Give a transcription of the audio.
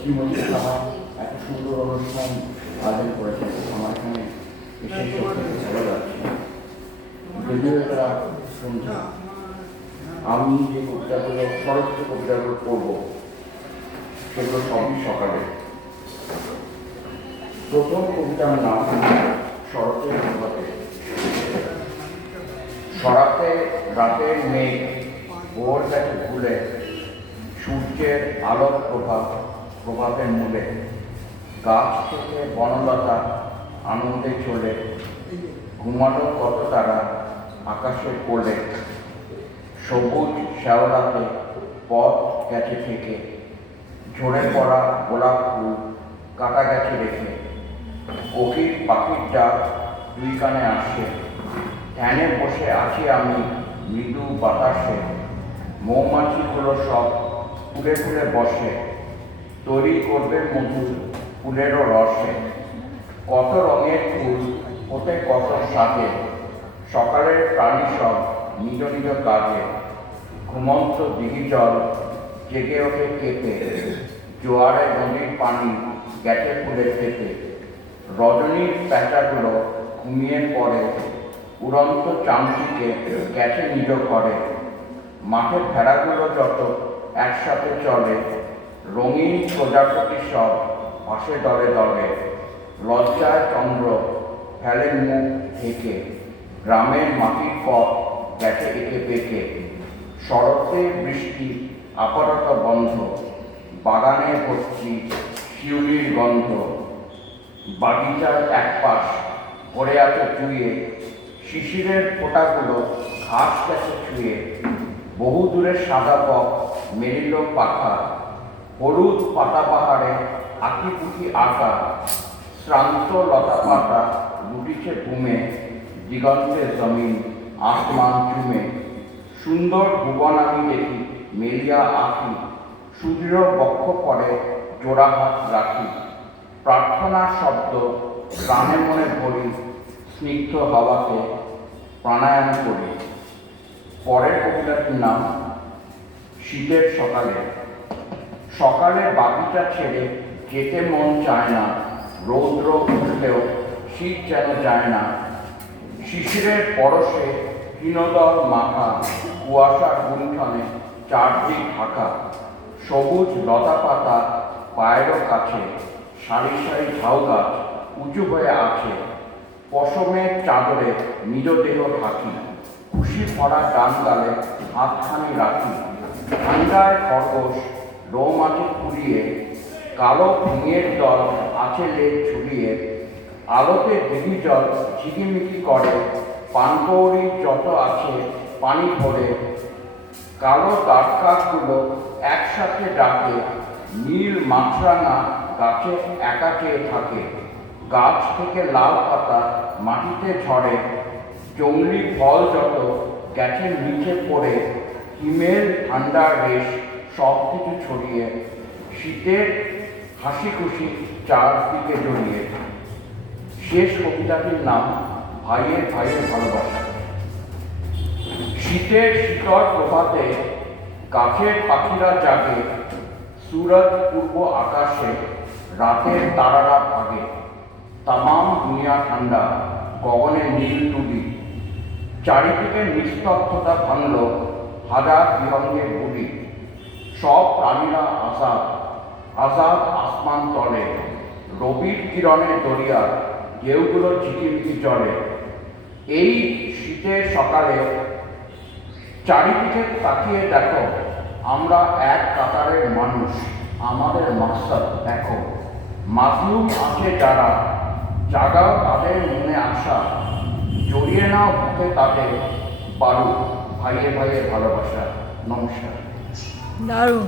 শ্রীমতী সাহা এত সুন্দর অনুষ্ঠান আয়োজন করেছেন আমার এখানে সত্যি ভালো লাগছে যদিও এটা শুনছে আমি যে কবিতাগুলো সরস্ব কবিতাগুলো পড়ব সেগুলো সবই সকালে। প্রথম কবিতার নাম শরতের প্রভাতে সরাতে রাতের মেঘ, ভোর গেছে ভুলে সূর্যের আলোক প্রভাব। প্রভাতের মূলে। গাছ থেকে বনলতা আনন্দে চলে, ঘুমানো কত তারা আকাশে কোলে সবুজ শ্যাওলাতে পথ গেছে থেকে, ঝরে পড়া গোলাপ ফুল কাটা গেছে রেখে। কোকিল পাখির ডাক দুই কানে আসে, ধ্যানে বসে আছি আমি মৃদু বাতাসে। মৌমাছিগুলো সব, ফুলে ফুলে বসে। তৈরি করবে মধু, ফুলেরও রসে। কত রঙের ফুল, ওতে কত সাথে সকালের প্রাণী সব নিজ নিজ কাজে। ঘুমন্ত দিঘি জল জেগে ওঠে কেঁপে জোয়ারে নদীর পানি গেছে ফুলে পেতে রজনীর প্যাঁচাগুলো ঘুমিয়ে পড়ে। উড়ন্ত চামচিকে গেছে নিজ করে মাঠের ভেড়াগুলো যত একসাথে চলে রঙিন প্রজাপতি সব পাশে দলে দলে, লজ্জায় চন্দ্র ফেলে মুখ ঢেকে, গ্রামের মাটির পথ গেছে এঁকে বেঁকে শরতে বৃষ্টি আপাতত বন্ধ, বাগানে ভর্তি শিউলির গন্ধ, বাগিচার এক পাশ পড়ে আছে চুয়ে, শিশিরের ফোঁটাগুলো ঘাস গেছে ছুঁয়ে বহু দূরে সাদা পথ মেরিল পাখা হলুদ পাতা পাহাড়ে আঁকি আঁকিপুকি আঁকা, শ্রান্ত লতা পাতা লুটিছে ঘুমে, দিগন্তে জমিন আসমান চুমে। সুন্দর ভুবন আমি দেখি, মেলিয়া আঁকি, সুদৃঢ় বক্ষ করে জোড়া হাত রাখি। প্রার্থনার শব্দ প্রাণে মনে ভরি, স্নিগ্ধ হাওয়াতে প্রাণায়াম করি। পরের কবিতাটির নাম, শীতের সকালে। সকালে বাগিচা ছেড়ে যেতে মন চায় না। রৌদ্র উঠলেও শীত যেন যায় না। শিশিরের পরশে হীনদল মাখা, কুয়াশার গুঞ্জনে চারদিক ঢাকা। সবুজ লতা পাতা পায়েরও কাছে, সারি সারি ঝাউ গাছ উঁচু হয়ে আছে। পশমের চাদরে নিজ দেহ ঢাকি, খুশি ভরা ডান গালে হাতখানি রাখি। ঠান্ডায় খরগোশ রৌমাটি পুড়িয়ে কালো ভেঙের দল আছে লেজ ছুড়িয়ে আলোতে দিঘি জল ঝিকিমিকি করে পানকৌড়ি যত আছে পানি ভরে, কালো কাঠকাঠগুলো একসাথে ডাকে, নীল মাছরাঙা গাছে একা চেয়ে থাকে, গাছ থেকে লাল পাতা মাটিতে ঝরে জংলি ফল যত গেছে নিচে পড়ে, হিমেল ঠান্ডার রেশ সব কিছু ছড়িয়ে, শীতের হাসি খুশি চারদিকে জড়িয়ে। শেষ কবিতাটির নাম, ভাইয়ের ভাইয়ের ভালোবাসা। শীতের শীতল প্রভাতে গাছের পাখিরা জাগে, সুরত পূর্ব আকাশে রাতের তারারা ভাগে। তামাম দুনিয়া ঠান্ডা, গগনে নীল তুলি। চারিদিকে নিস্তব্ধতা ভাঙল হাজার বিহঙ্গের গুলি। সব প্রাণীরা আজাদ। আজাদ আসমান তলে, রবির কিরণের দরিয়া, ঢেউগুলো ঝিকিমিকি চলে। এই শীতের সকালে চারিদিকে তাকিয়ে দেখো, আমরা এক কাতারের মানুষ, আমাদের মাস্টার দেখো। মাজলুম আছে যারা জাগাও তাদের মনে আসা জড়িয়ে নাও বুকে তাদের বারু ভাইয়ে ভাইয়ে ভালোবাসা, নমস্কার। দারুণ